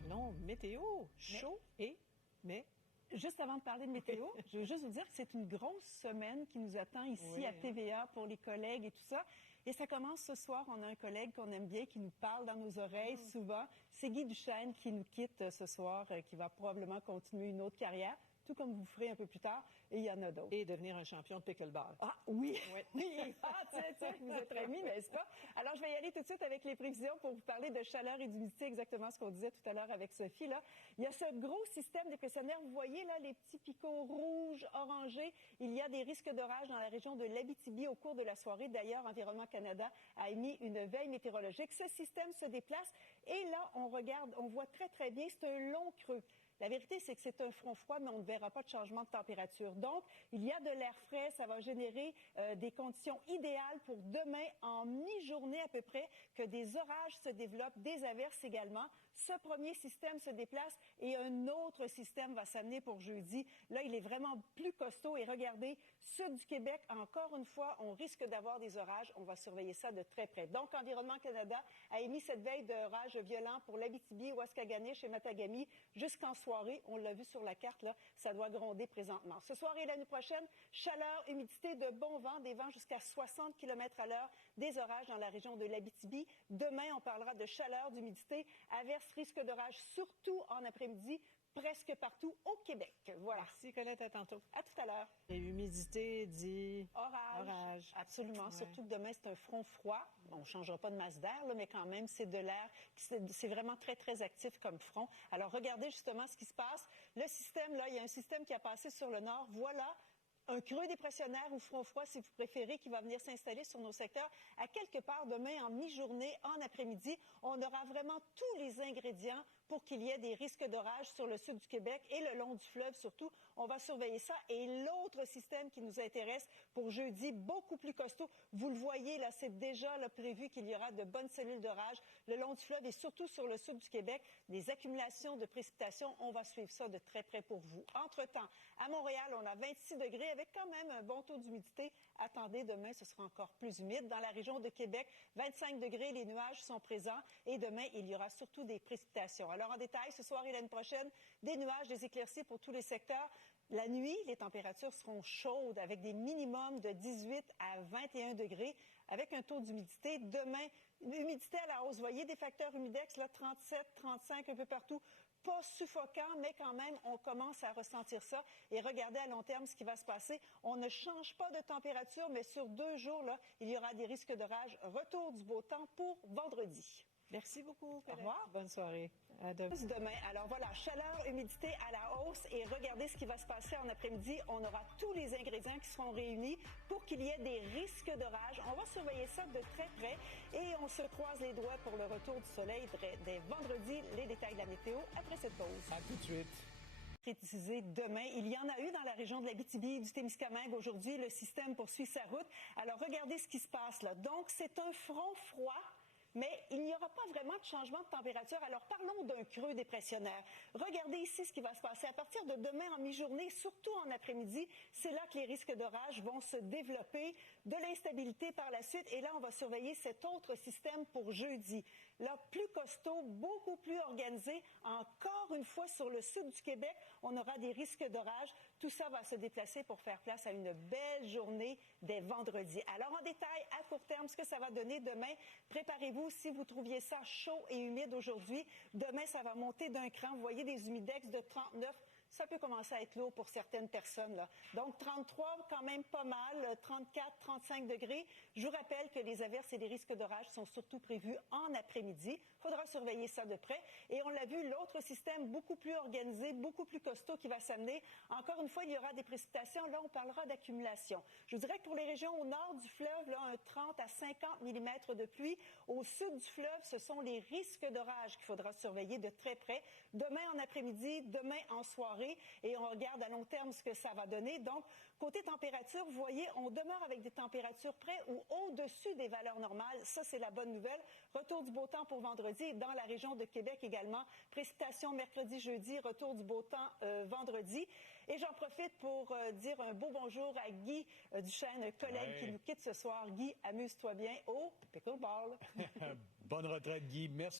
parlons météo, chaud mais... Juste avant de parler de météo, je veux juste vous dire que c'est une grosse semaine qui nous attend ici à TVA pour les collègues et tout ça. Et ça commence ce soir. On a un collègue qu'on aime bien qui nous parle dans nos oreilles souvent. C'est Guy Duchesne qui nous quitte ce soir, qui va probablement continuer une autre carrière, tout comme vous ferez un peu plus tard. Et il y en a d'autres. Et devenir un champion de pickleball. Ah oui! Oui. Ah, tiens, vous êtes amis, n'est-ce pas? Alors, je vais y aller tout de suite avec les prévisions pour vous parler de chaleur et d'humidité, exactement ce qu'on disait tout à l'heure avec Sophie. Là. Il y a ce gros système dépressionnaire. Vous voyez là les petits picots rouges, orangés. Il y a des risques d'orage dans la région de l'Abitibi au cours de la soirée. D'ailleurs, Environnement Canada a émis une veille météorologique. Ce système se déplace et là, on regarde, on voit très, très bien, c'est un long creux. La vérité, c'est que c'est un front froid, mais on ne verra pas de changement de température. Donc, il y a de l'air frais. Ça va générer des conditions idéales pour demain, en mi-journée à peu près, que des orages se développent, des averses également. Ce premier système se déplace et un autre système va s'amener pour jeudi. Là, il est vraiment plus costaud. Et regardez, sud du Québec, encore une fois, on risque d'avoir des orages. On va surveiller ça de très près. Donc, Environnement Canada a émis cette veille d'orages violents pour l'Abitibi, Ouaskaganish et Matagami jusqu'en soirée. On l'a vu sur la carte, là, ça doit gronder présentement. Ce soir et la nuit prochaine, chaleur, humidité, de bons vents, des vents jusqu'à 60 km à l'heure, des orages dans la région de l'Abitibi. Demain, on parlera de chaleur, d'humidité, averses, risque d'orage, surtout en après-midi, presque partout au Québec. Voilà. Merci, Colette. À tantôt. À tout à l'heure. Et l'humidité dit... Orage. Absolument. Ouais. Surtout que demain, c'est un front froid. On ne changera pas de masse d'air, mais quand même, c'est de l'air. C'est vraiment très, très actif comme front. Alors, regardez justement ce qui se passe. Le système, là, il y a un système qui a passé sur le nord. Voilà. Un creux dépressionnaire ou front froid, si vous préférez, qui va venir s'installer sur nos secteurs. À quelque part, demain, en mi-journée, en après-midi, on aura vraiment tous les ingrédients pour qu'il y ait des risques d'orage sur le sud du Québec et le long du fleuve surtout. On va surveiller ça. Et l'autre système qui nous intéresse pour jeudi, beaucoup plus costaud, vous le voyez, là, c'est déjà là, prévu qu'il y aura de bonnes cellules d'orage le long du fleuve et surtout sur le sud du Québec. Des accumulations de précipitations, on va suivre ça de très près pour vous. Entre-temps, à Montréal, on a 26 degrés avec quand même un bon taux d'humidité. Attendez, demain, ce sera encore plus humide. Dans la région de Québec, 25 degrés, les nuages sont présents et demain, il y aura surtout des précipitations. Alors, en détail, ce soir et l'année prochaine, des nuages, des éclaircies pour tous les secteurs. La nuit, les températures seront chaudes avec des minimums de 18 à 21 degrés avec un taux d'humidité. Demain, une humidité à la hausse. Vous voyez des facteurs humidex, là, 37, 35, un peu partout. Pas suffocant, mais quand même, on commence à ressentir ça. Et regardez à long terme ce qui va se passer. On ne change pas de température, mais sur 2 jours, là, il y aura des risques d'orage. Retour du beau temps pour vendredi. Merci beaucoup, Colette. Au revoir. Bonne soirée. À demain. Alors voilà, chaleur, humidité à la hausse et regardez ce qui va se passer en après-midi. On aura tous les ingrédients qui seront réunis pour qu'il y ait des risques d'orage. On va surveiller ça de très près et on se croise les doigts pour le retour du soleil dès vendredi. Les détails de la météo après cette pause. À tout de suite. Précisé demain. Il y en a eu dans la région de l'Abitibi, du Témiscamingue. Aujourd'hui, le système poursuit sa route. Alors regardez ce qui se passe là. Donc c'est un front froid. Mais il n'y aura pas vraiment de changement de température. Alors, parlons d'un creux dépressionnaire. Regardez ici ce qui va se passer. À partir de demain en mi-journée, surtout en après-midi, c'est là que les risques d'orage vont se développer, de l'instabilité par la suite. Et là, on va surveiller cet autre système pour jeudi. Là, plus costaud, beaucoup plus organisé. Encore une fois, sur le sud du Québec, on aura des risques d'orage. Tout ça va se déplacer pour faire place à une belle journée dès vendredi. Alors, en détail, à court terme, ce que ça va donner demain, préparez-vous. Si vous trouviez ça chaud et humide aujourd'hui, demain, ça va monter d'un cran. Vous voyez des humidex de 39. Ça peut commencer à être lourd pour certaines personnes, là. Donc, 33, quand même pas mal. 34, 35 degrés. Je vous rappelle que les averses et les risques d'orage sont surtout prévus en après-midi. Il faudra surveiller ça de près. Et on l'a vu, l'autre système beaucoup plus organisé, beaucoup plus costaud qui va s'amener. Encore une fois, il y aura des précipitations. Là, on parlera d'accumulation. Je vous dirais que pour les régions au nord du fleuve, là, un 30 à 50 mm de pluie. Au sud du fleuve, ce sont les risques d'orage qu'il faudra surveiller de très près. Demain en après-midi, demain en soirée. Et on regarde à long terme ce que ça va donner. Donc, côté température, vous voyez, on demeure avec des températures près ou au-dessus des valeurs normales. Ça, c'est la bonne nouvelle. Retour du beau temps pour vendredi et dans la région de Québec également. Précipitation mercredi, jeudi, retour du beau temps vendredi. Et j'en profite pour dire un beau bonjour à Guy Duchesne, un collègue qui nous quitte ce soir. Guy, amuse-toi bien au pickleball. Bonne retraite, Guy. Merci.